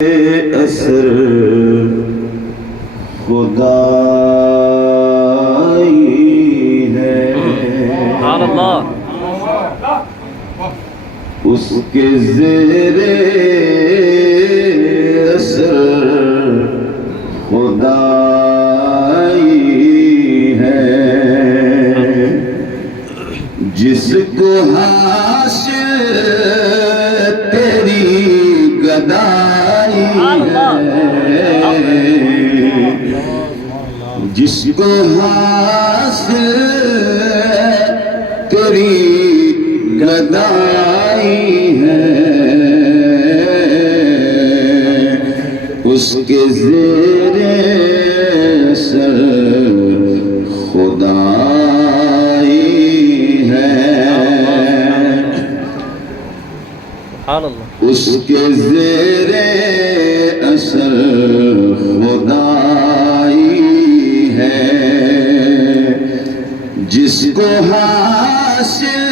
اثر خدائی ہے، اس کے زیر اثر خدائی ہے، جس کو حاصل تیری گدائی ہے، جس کو حاصل تیری گدائی ہے، اس کے زیر سر خدائی ہے، اس کے زیر اثر خدائی ہے، جس کو حاصل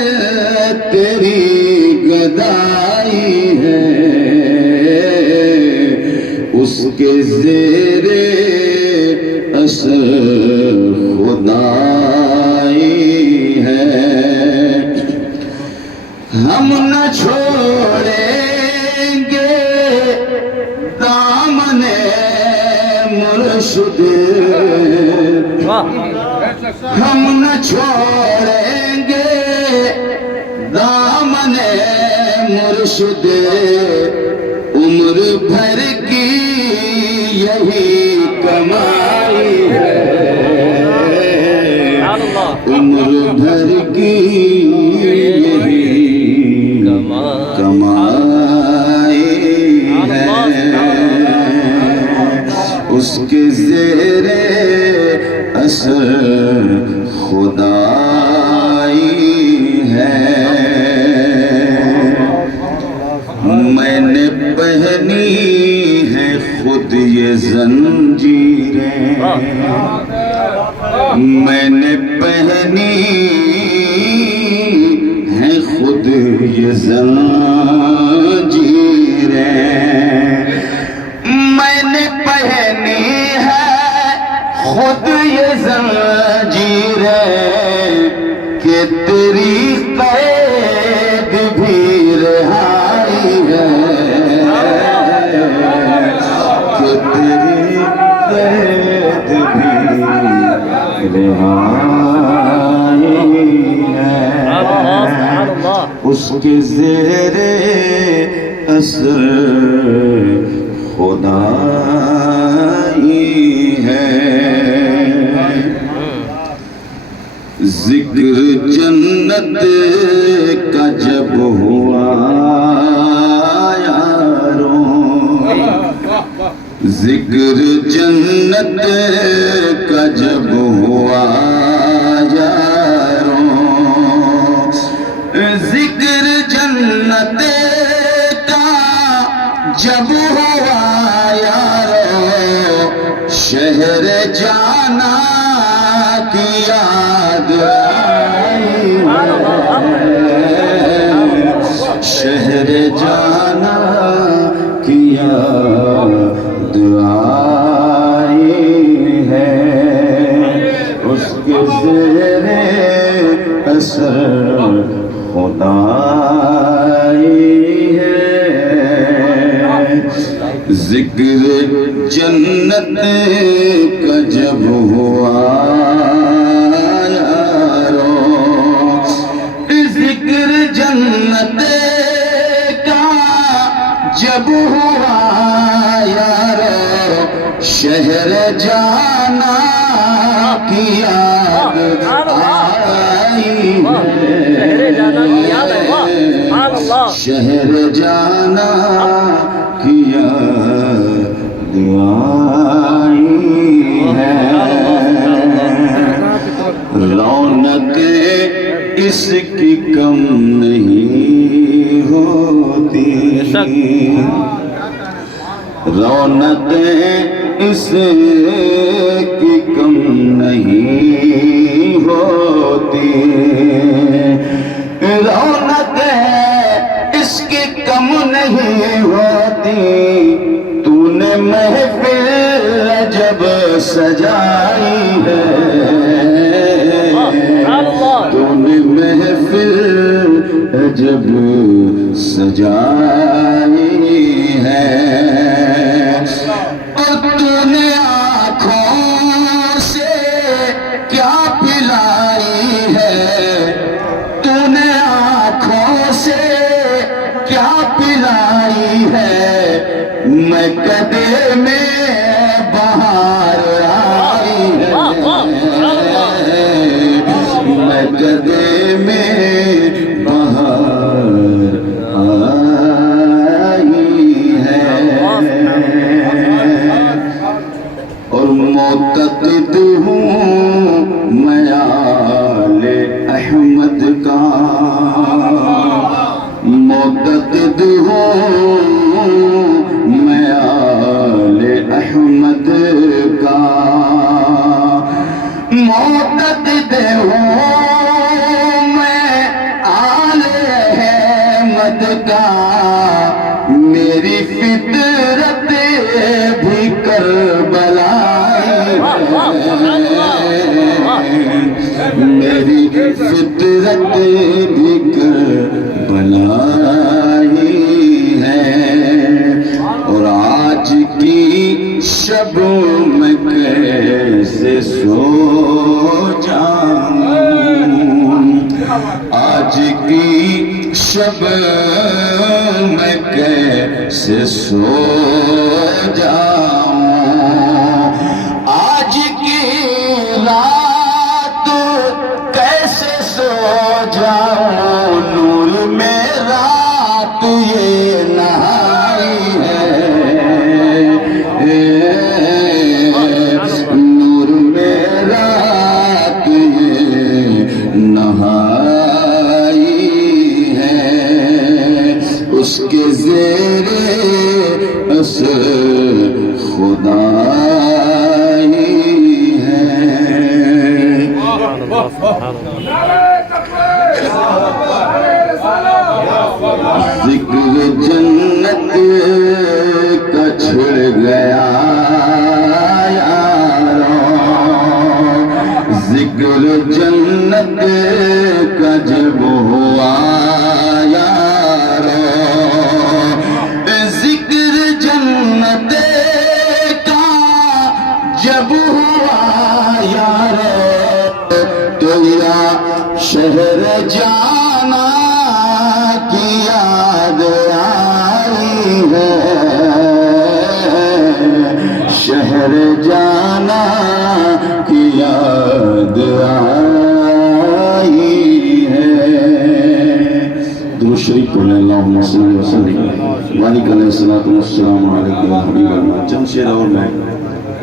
تیری گدائی ہے، اس کے زیر اثر خدائی ہے، ہم نہ چھوڑیں گے دامن مرشد، ہم نہ چھوڑیں گے دامن مرشد، عمر بھر کی یہی کمائی ہے، عمر بھر کی یہی کمائی ہے، اس کے زیر اثر خدائی ہے، میں نے پہنی ہے خود یہ زنجیریں، میں نے پہنی ہے خود یہ زنجیریں، میں نے پہنی ہے خود یہ زنجیریں، کہ تیری قید بھی رہائی ہے، کہ تیری قید بھی رہائی ہے، اس کے زیر اثر خدائی ہے، ذکر جنت کا جب ہوا یاروں، ذکر جنت کا جب ہوا یاروں، ذکر جنت کا جب ہوا یاروں، شہر جانا کی یاد آئی ہے، شہر جانا کی یاد آئی ہے، اس کے زیر اثر خدائی ہے، ذکر جنت کا جب ہوا یاروں، ذکر جنت کا جب ہوا یاروں، شہر جانا کی یاد آئی ہے، شہر جانا کی یاد آئی ہے، رونق اس کی کم نہیں ہوتی، رونق اس کی کم نہیں ہوتی، رونق اس کی کم نہیں ہوتی، سجائی ہے تو نے محفل عجب سجائی ہے اور تو نے آنکھوں سے کیا پلائی ہے تو نے آنکھوں سے کیا پلائی ہے میں کدے میں بہار آئی ہے میں کدے میں بہار آئی ہے اور معتقد ہوں میں آل احمد کا معتقد ہوں میں آل احمد کا معتقد ہوں میں آل احمد کا میری فطرت بھی کربلائی میری فطرت بھی کربلائی ہے اور آج کی شب میں کیسے سو جاؤں آج کی شب میں کیسے سو جاؤں آج کی رات کیسے سو جاؤں نور میں رات یہ نہائی ہے نور میں رات یہ نہائی ہے اس کے زیر اثر خدائی ہے ذکر جنت کا چھڑ گیا یارو ذکر جنت کا جب ہوا یارو ذکر جنت کا جب ہوا یارو تو یا شہر جانا کی یاد آئی ہے شہر جانا کی یاد آئی ہے درود شریف پڑھیں اللہم صلی وسلم وعلیکم السلام علیکم یا حبیب اللہ چند شعر اور میں